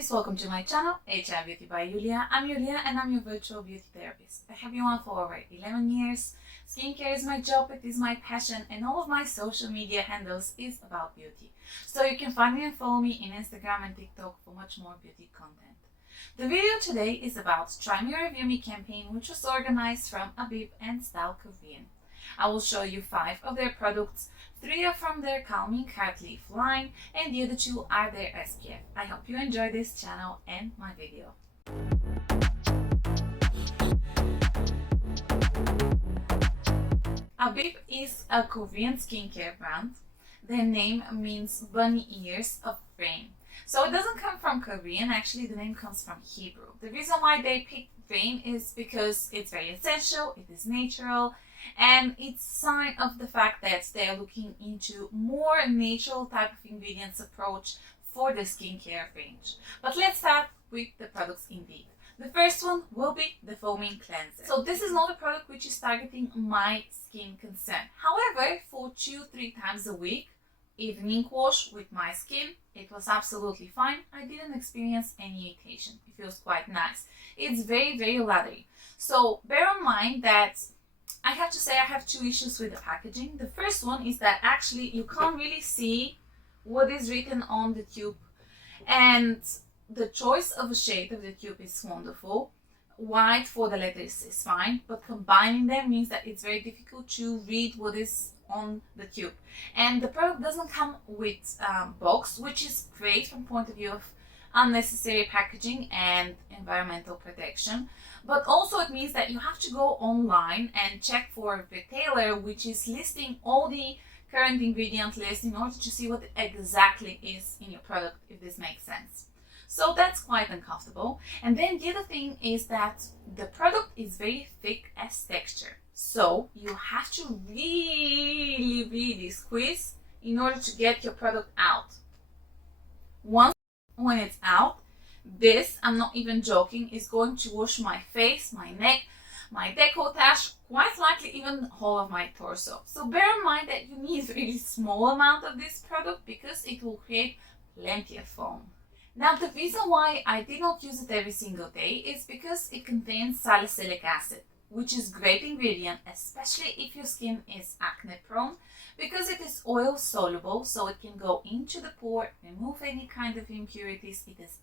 beauties, welcome to my channel, H.ealthy by Julia. I'm Julia and I'm your virtual beauty therapist. I have been on for over 11 years. Skincare is my job, it is my passion, and all of my social media handles is about beauty. So you can find me and follow me in Instagram and TikTok for much more beauty content. The video today is about Try Me or Review Me campaign, which was organized from Abib and Style Korean. I will show you 5 of their products. 3 are from their calming Heartleaf line and the other 2 are their SPF. I hope you enjoy this channel and my video. Abib is a Korean skincare brand. Their name means bunny ears of rain. So it doesn't come from Korean, actually the name comes from Hebrew. The reason why they picked rain is because it's very essential, it is natural, and it's a sign of the fact that they're looking into more natural type of ingredients approach for the skincare range. But let's start with the products indeed. The first one will be the foaming cleanser. So this is not a product which is targeting my skin concern. However, for 2-3 times a week, evening wash with my skin, it was absolutely fine. I didn't experience any irritation. It feels quite nice. It's very lathery. So bear in mind that I have to say I have 2 issues with the packaging. The first one is that actually you can't really see what is written on the tube, and the choice of a shade of the tube is wonderful. White for the letters is fine, but combining them means that it's very difficult to read what is on the tube. And the product doesn't come with box, which is great from point of view of unnecessary packaging and environmental protection, but also it means that you have to go online and check for a retailer which is listing all the current ingredient list in order to see what exactly is in your product, if this makes sense. So that's quite uncomfortable. And then the other thing is that the product is very thick as texture, so you have to really squeeze in order to get your product out. Once when it's out, this, I'm not even joking, is going to wash my face, my neck, my décolletage, quite likely even whole of my torso. So bear in mind that you need a really small amount of this product because it will create plenty of foam. Now the reason why I did not use it every single day is because it contains salicylic acid, which is a great ingredient, especially if your skin is acne prone, because it is oil soluble, so it can go into the pore, remove any kind of impurities. It is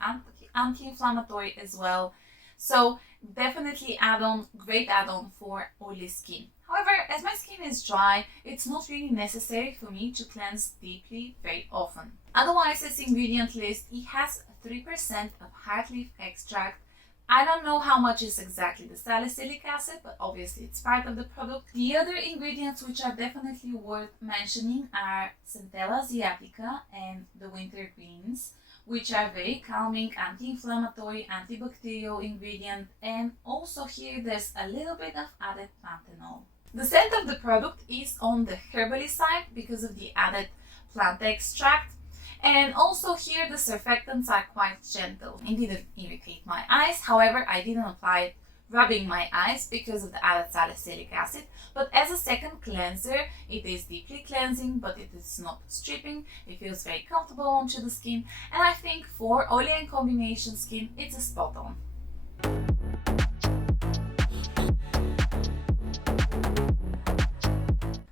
anti-inflammatory as well, so definitely great add-on for oily skin. However, as my skin is dry, it's not really necessary for me to cleanse deeply very often. Otherwise, its ingredient list, it has 3% of Heartleaf extract. I don't know how much is exactly the salicylic acid, but obviously it's part of the product. The other ingredients which are definitely worth mentioning are Centella asiatica and the winter greens, which are very calming, anti-inflammatory, antibacterial ingredient, and also here there's a little bit of added panthenol. The scent of the product is on the herbally side because of the added plant extract. And also here the surfactants are quite gentle. It didn't irritate my eyes, however I didn't apply it rubbing my eyes because of the added salicylic acid. But as a second cleanser, it is deeply cleansing, but it is not stripping. It feels very comfortable onto the skin, and I think for oily and combination skin it's a spot on.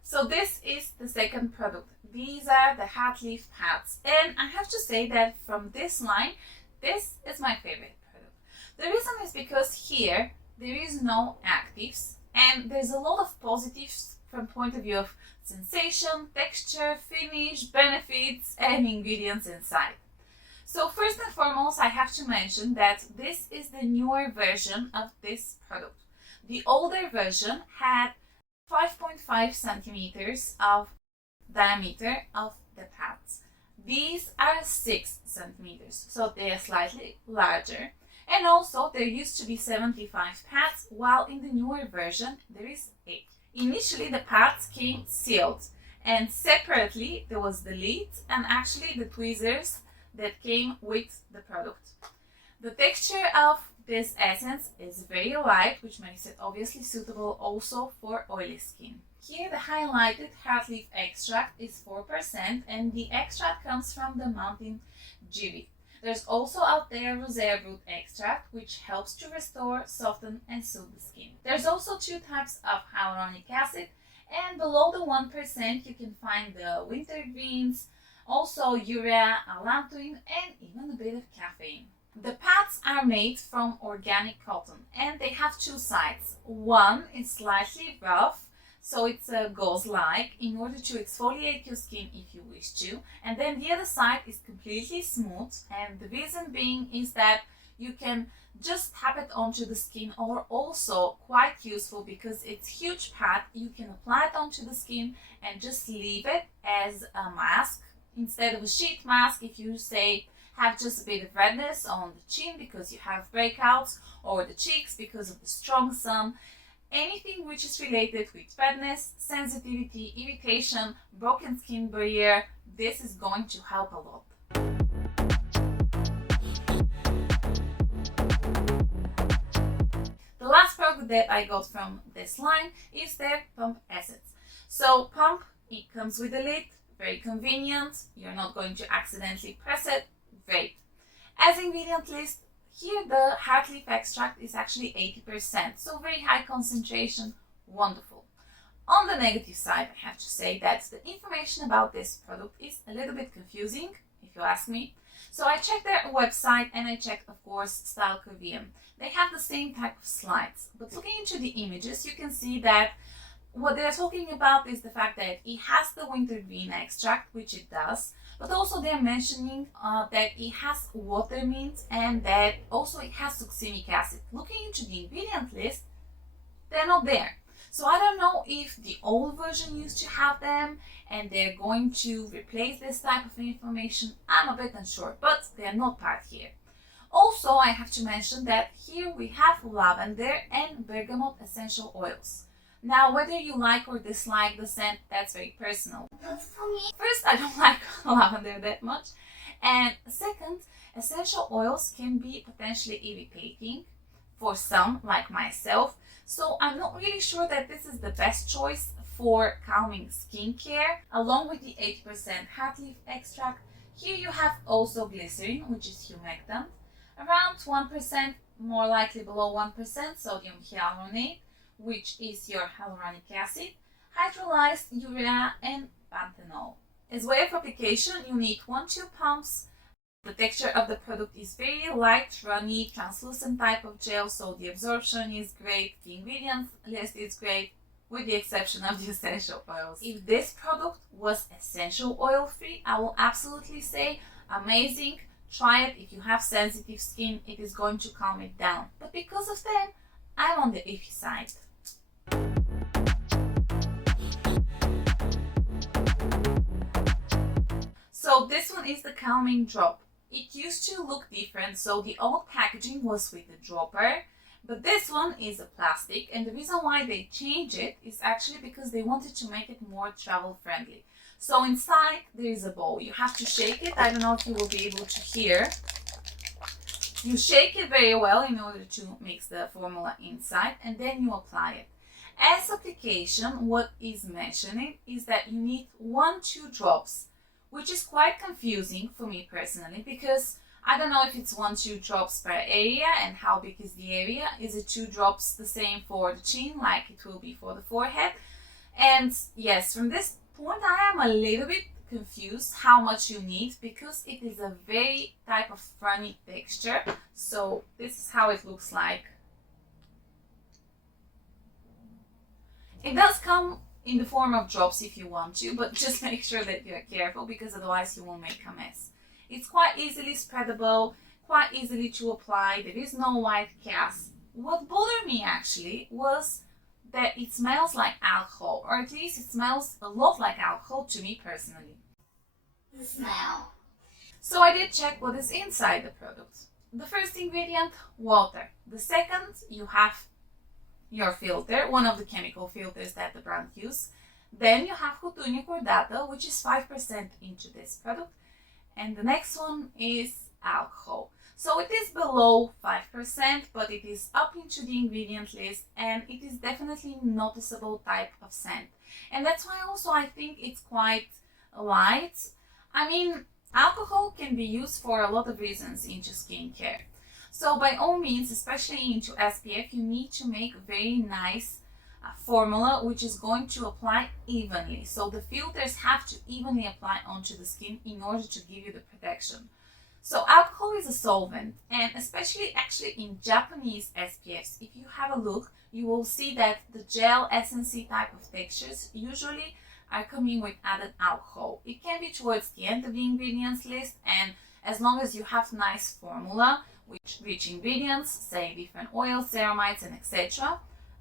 So this is the second product. These are the Heartleaf Pads, and I have to say that from this line, this is my favorite product. The reason is because here there is no actives, and there's a lot of positives from point of view of sensation, texture, finish, benefits, and ingredients inside. So first and foremost, I have to mention that this is the newer version of this product. The older version had 5.5 centimeters of diameter of the pads. These are 6 centimeters, so they are slightly larger. And also there used to be 75 pads, while in the newer version there is 8. Initially the pads came sealed, and separately there was the lid and actually the tweezers that came with the product. The texture of this essence is very light, which makes it obviously suitable also for oily skin. Here the highlighted Heartleaf extract is 4%, and the extract comes from the mountain Jivi. There's also out there rosea root extract, which helps to restore, soften, and soothe the skin. There's also 2 types of hyaluronic acid, and below the 1% you can find the wintergreens, also urea, allantoin, and even a bit of caffeine. The pads are made from organic cotton and they have 2 sides. One is slightly rough, so it's gauze-like in order to exfoliate your skin if you wish to, and then the other side is completely smooth, and the reason being is that you can just tap it onto the skin, or also quite useful because it's huge pad, you can apply it onto the skin and just leave it as a mask instead of a sheet mask if you say have just a bit of redness on the chin because you have breakouts, or the cheeks because of the strong sun. Anything which is related with redness, sensitivity, irritation, broken skin barrier, this is going to help a lot. The last product that I got from this line is their pump acids. So pump, it comes with a lid, very convenient, you're not going to accidentally press it, great. As ingredient list, here the Heartleaf extract is actually 80%, so very high concentration, wonderful. On the negative side, I have to say that the information about this product is a little bit confusing, if you ask me. So I checked their website and I checked, of course, Style Korean. They have the same type of slides, but looking into the images, you can see that what they're talking about is the fact that it has the wintergreen extract, which it does, but also they're mentioning that it has water mint and that also it has succinic acid. Looking into the ingredient list, they're not there. So I don't know if the old version used to have them and they're going to replace this type of information. I'm a bit unsure, but they're not part here. Also, I have to mention that here we have lavender and bergamot essential oils. Now, whether you like or dislike the scent, that's very personal. First, I don't like lavender that much. And second, essential oils can be potentially irritating for some, like myself. So I'm not really sure that this is the best choice for calming skincare. Along with the 80% Heartleaf extract, here you have also glycerin, which is humectant, around 1%, more likely below 1%, sodium hyaluronate, which is your hyaluronic acid, hydrolyzed urea, and panthenol. As way of application, you need 1-2 pumps. The texture of the product is very light, runny, translucent type of gel, so the absorption is great, the ingredient list is great, with the exception of the essential oils. If this product was essential oil free, I will absolutely say amazing. Try it. If you have sensitive skin, it is going to calm it down. But because of them, I'm on the iffy side. So this one is the calming drop. It used to look different, so the old packaging was with the dropper, but this one is a plastic, and the reason why they changed it is actually because they wanted to make it more travel friendly. So inside there is a bowl. You have to shake it. I don't know if you will be able to hear. You shake it very well in order to mix the formula inside, and then you apply it. As application, what is mentioning is that you need 1-2 drops, which is quite confusing for me personally, because I don't know if it's 1-2 drops per area and how big is the area. Is it 2 drops the same for the chin like it will be for the forehead? And yes, from this point I am a little bit confused how much you need, because it is a very type of runny texture. So this is how it looks like. It does come in the form of drops if you want to, but just make sure that you're careful, because otherwise you will make a mess. It's quite easily spreadable, quite easily to apply. There is no white cast. What bothered me actually was that it smells like alcohol, or at least it smells a lot like alcohol to me personally. The smell. So I did check what is inside the product. The first ingredient, water. The second, you have your filter, one of the chemical filters that the brand use. Then you have rutunio cordata, which is 5% into this product. And the next one is alcohol. So it is below 5%, but it is up into the ingredient list, and it is definitely noticeable type of scent. And that's why also I think it's quite light. I mean, Alcohol can be used for a lot of reasons into skincare. So by all means, especially into SPF, you need to make a very nice formula which is going to apply evenly. So the filters have to evenly apply onto the skin in order to give you the protection. So alcohol is a solvent, and especially actually in Japanese SPFs, if you have a look, you will see that the gel SNC type of textures usually are coming with added alcohol. It can be towards the end of the ingredients list, and as long as you have nice formula with rich ingredients, say different oils, ceramides, and etc.,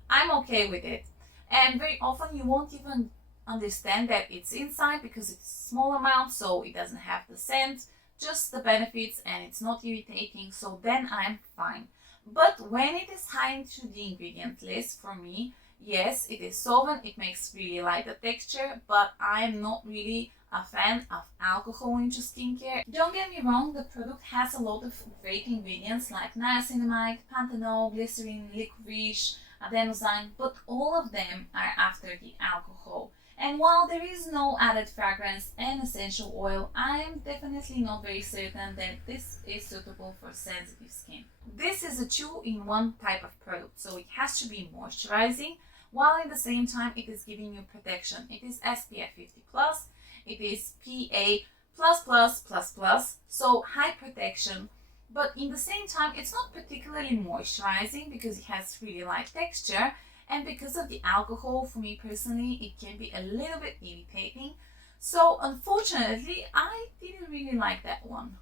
I'm okay with it. And very often you won't even understand that it's inside because it's a small amount, so it doesn't have the scent, just the benefits, and it's not irritating, so then I'm fine. But when it is high into the ingredient list, for me, yes, it is solvent, it makes really light the texture, but I'm not really a fan of alcohol into skincare. Don't get me wrong, the product has a lot of great ingredients like niacinamide, panthenol, glycerin, licorice, adenosine, but all of them are after the alcohol. And while there is no added fragrance and essential oil, I am definitely not very certain that this is suitable for sensitive skin. This is a 2-in-1 type of product, so it has to be moisturizing, while at the same time it is giving you protection. It is SPF 50+, it is PA+++++, so high protection. But in the same time, it's not particularly moisturizing because it has really light texture. And because of the alcohol, for me personally, it can be a little bit irritating. So unfortunately, I didn't really like that one.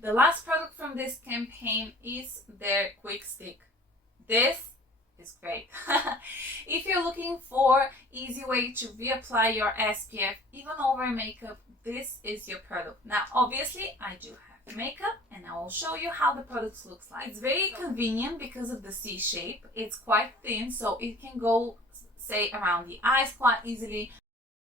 The last product from this campaign is their Quick Stick. This is great. If you're looking for easy way to reapply your SPF even over makeup, this is your product. Now obviously I do have makeup and I will show you how the product looks like. It's very convenient because of the C shape. It's quite thin, so it can go say around the eyes quite easily,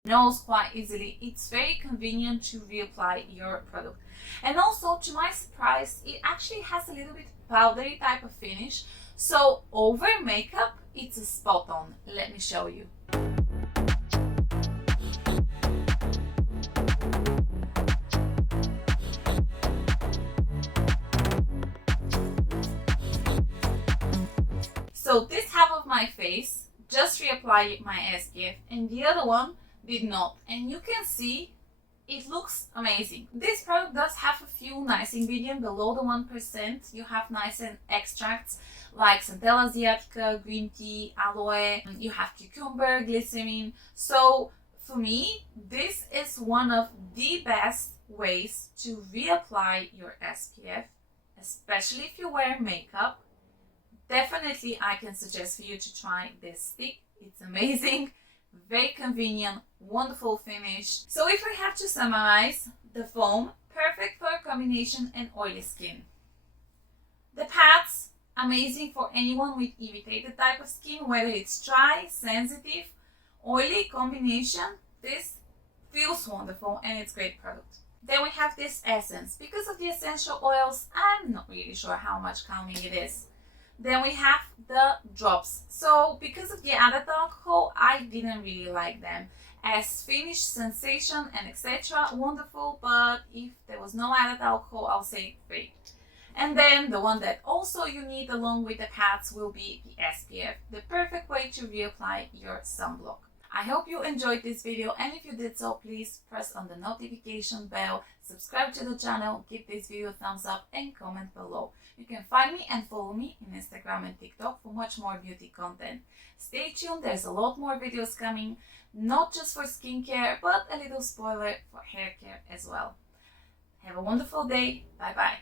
nose quite easily. It's very convenient to reapply your product. And also, to my surprise, it actually has a little bit powdery type of finish. So over makeup, it's a spot on. Let me show you. So this half of my face just reapplied my SPF and the other one did not. And you can see it looks amazing. This product does have a few nice ingredients below the 1%. You have nice extracts like Centella asiatica, green tea, aloe, you have cucumber, glycerin. So for me, this is one of the best ways to reapply your SPF, especially if you wear makeup. Definitely I can suggest for you to try this stick. It's amazing, very convenient, wonderful finish. So if we have to summarize, the foam, perfect for combination and oily skin. The pads, amazing for anyone with irritated type of skin, whether it's dry, sensitive, oily combination. This feels wonderful and it's great product. Then we have this essence. Because of the essential oils, I'm not really sure how much calming it is. Then we have the drops. So because of the added alcohol, I didn't really like them. As finish, sensation and etc. wonderful, but if there was no added alcohol, I'll say great. And then the one that also you need along with the pads will be the SPF, the perfect way to reapply your sunblock. I hope you enjoyed this video, and if you did so, please press on the notification bell, subscribe to the channel, give this video a thumbs up and comment below. You can find me and follow me in Instagram and TikTok for much more beauty content. Stay tuned, there's a lot more videos coming, not just for skincare, but a little spoiler for hair care as well. Have a wonderful day, bye bye.